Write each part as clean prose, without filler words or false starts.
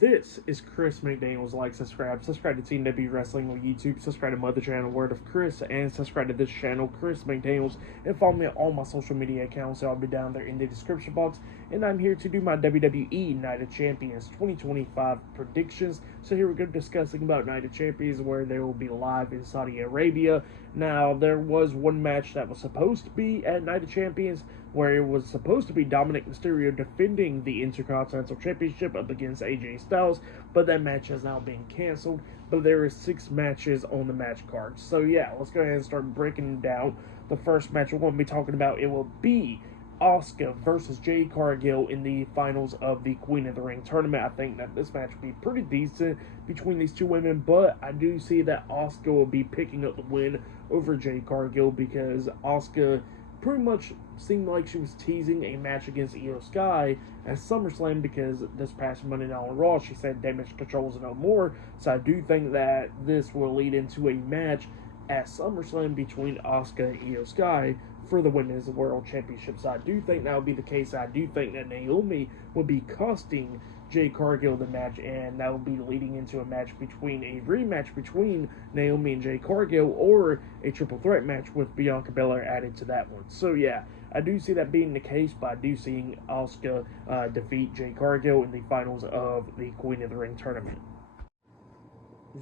This is Chris McDaniels. Like, subscribe to Team W Wrestling on YouTube, subscribe to my other channel, Word of Chris, and subscribe to this channel, Chris McDaniels, and follow me on all my social media accounts. I'll be down there in the description box. And I'm here to do my WWE Night of Champions 2025 predictions. So here we go, discussing about Night of Champions, where they will be live in Saudi Arabia. Now, there was one match that was supposed to be at Night of Champions, where it was supposed to be Dominic Mysterio defending the Intercontinental Championship up against AJ Styles, but that match has now been canceled. But there is 6 matches on the match card. So yeah, let's go ahead and start breaking down the first match we're going to be talking about. It will be Asuka versus Jade Cargill in the finals of the Queen of the Ring tournament. I think that this match will be pretty decent between these two women, but I do see that Asuka will be picking up the win over Jade Cargill because Asuka pretty much seemed like she was teasing a match against Io Sky at SummerSlam, because this past Monday Night on Raw she said damage control is no more. So I do think that this will lead into a match at SummerSlam between Asuka and Io Sky for the Women's World Championship. So I do think that will be the case. I do think that Naomi will be costing Jade Cargill the match, and that will be leading into a rematch between Naomi and Jade Cargill, or a triple threat match with Bianca Belair added to that one. So yeah, I do see that being the case, but I do see Asuka defeat Jade Cargill in the finals of the Queen of the Ring tournament.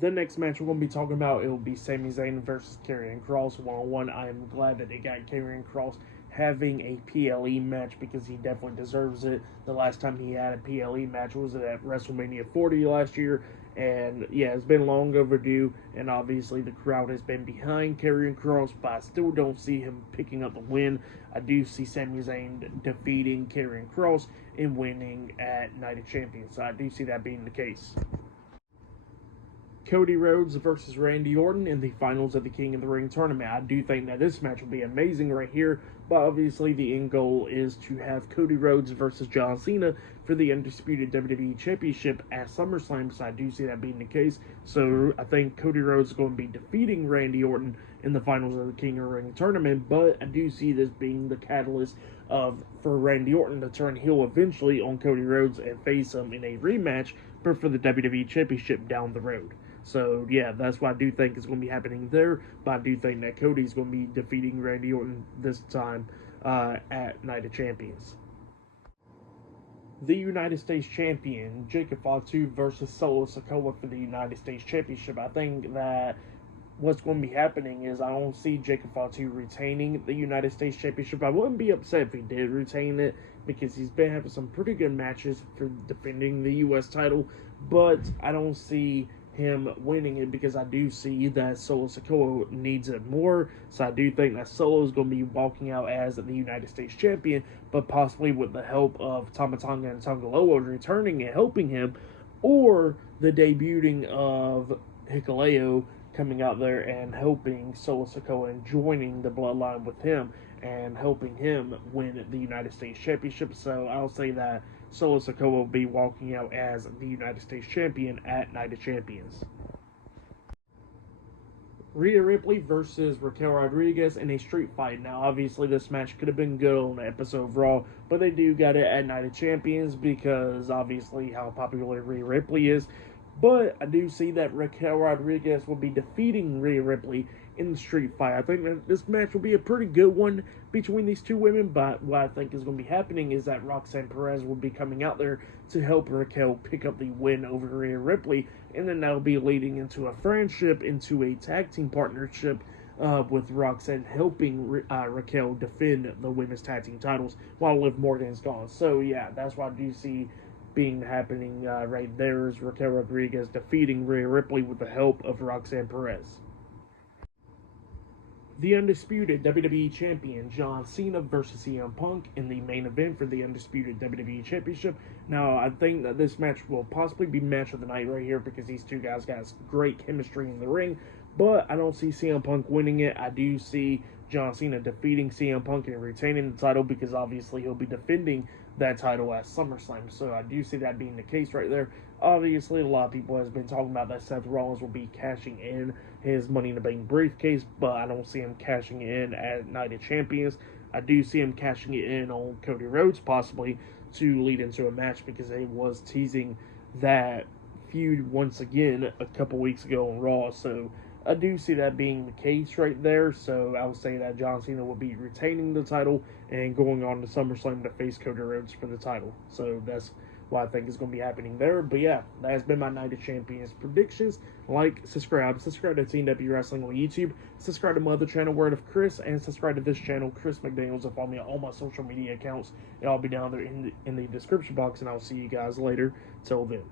The next match we're going to be talking about, it will be Sami Zayn versus Karrion Kross one-on-one. I am glad that they got Karrion Kross having a PLE match, because he definitely deserves it. The last time he had a PLE match was at WrestleMania 40 last year, and yeah, it's been long overdue, and obviously the crowd has been behind Karrion Kross, but I still don't see him picking up the win. I do see Sami Zayn defeating Karrion Kross and winning at Night of Champions, so I do see that being the case. Cody Rhodes versus Randy Orton in the finals of the King of the Ring tournament. I do think that this match will be amazing right here, but obviously the end goal is to have Cody Rhodes versus John Cena for the undisputed WWE Championship at SummerSlam, so I do see that being the case. So I think Cody Rhodes is going to be defeating Randy Orton in the finals of the King of the Ring tournament, but I do see this being the catalyst for Randy Orton to turn heel eventually on Cody Rhodes and face him in a rematch, but for the WWE Championship down the road. So yeah, that's what I do think is going to be happening there. But I do think that Cody's going to be defeating Randy Orton this time at Night of Champions. The United States Champion, Jacob Fatu versus Solo Sikoa for the United States Championship. I think that what's going to be happening is I don't see Jacob Fatu retaining the United States Championship. I wouldn't be upset if he did retain it, because he's been having some pretty good matches for defending the U.S. title, but I don't see him winning it, because I do see that Solo Sikoa needs it more. So I do think that Solo is going to be walking out as the United States Champion, but possibly with the help of Tama Tonga and Tonga Loa returning and helping him, or the debuting of Hikuleo coming out there and helping Solo Sikoa and joining the bloodline with him and helping him win the United States Championship. So I'll say that Solo Sikoa will be walking out as the United States Champion at Night of Champions. Rhea Ripley versus Raquel Rodriguez in a street fight. Now, obviously, this match could have been good on an episode of Raw, but they do got it at Night of Champions because, obviously, how popular Rhea Ripley is. But I do see that Raquel Rodriguez will be defeating Rhea Ripley in the street fight. I think that this match will be a pretty good one between these two women, but what I think is going to be happening is that Roxanne Perez will be coming out there to help Raquel pick up the win over Rhea Ripley, and then that'll be leading into a friendship, into a tag team partnership with Roxanne helping Raquel defend the women's tag team titles while Liv Morgan is gone. So yeah, that's what I do see being happening right there, is Raquel Rodriguez defeating Rhea Ripley with the help of Roxanne Perez. The undisputed WWE Champion John Cena versus CM Punk in the main event for the undisputed WWE Championship. Now, I think that this match will possibly be match of the night right here, because these two guys got great chemistry in the ring, but I don't see CM Punk winning it. I do see John Cena defeating CM Punk and retaining the title, because obviously he'll be defending that title at SummerSlam. So I do see that being the case right there. Obviously, a lot of people has been talking about that Seth Rollins will be cashing in his Money in the Bank briefcase, but I don't see him cashing in at Night of Champions. I do see him cashing it in on Cody Rhodes, possibly, to lead into a match, because they was teasing that feud once again a couple weeks ago on Raw. So I do see that being the case right there. So I would say that John Cena will be retaining the title and going on to SummerSlam to face Cody Rhodes for the title. So that's what I think is going to be happening there. But yeah, that has been my Night of Champions predictions. Like, subscribe to TNW Wrestling on YouTube, subscribe to my other channel, Word of Chris, and subscribe to this channel, Chris McDaniels, and follow me on all my social media accounts. It'll all be down there in the description box, and I'll see you guys later. Till then.